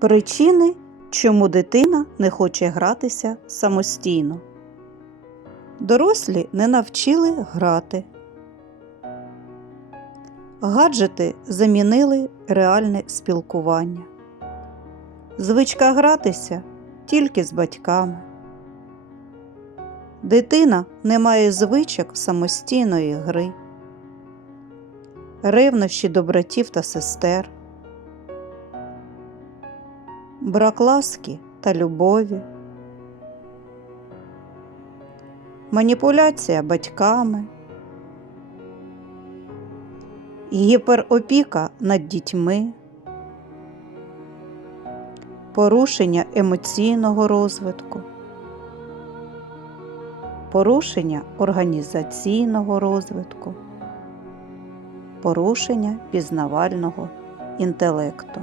Причини, чому дитина не хоче гратися самостійно. Дорослі не навчили грати. Гаджети замінили реальне спілкування. Звичка гратися тільки з батьками. Дитина не має звичок самостійної гри, ревнощі до братів та сестер, брак ласки та любові, маніпуляція батьками, гіперопіка над дітьми, порушення емоційного розвитку, порушення організаційного розвитку, порушення пізнавального інтелекту.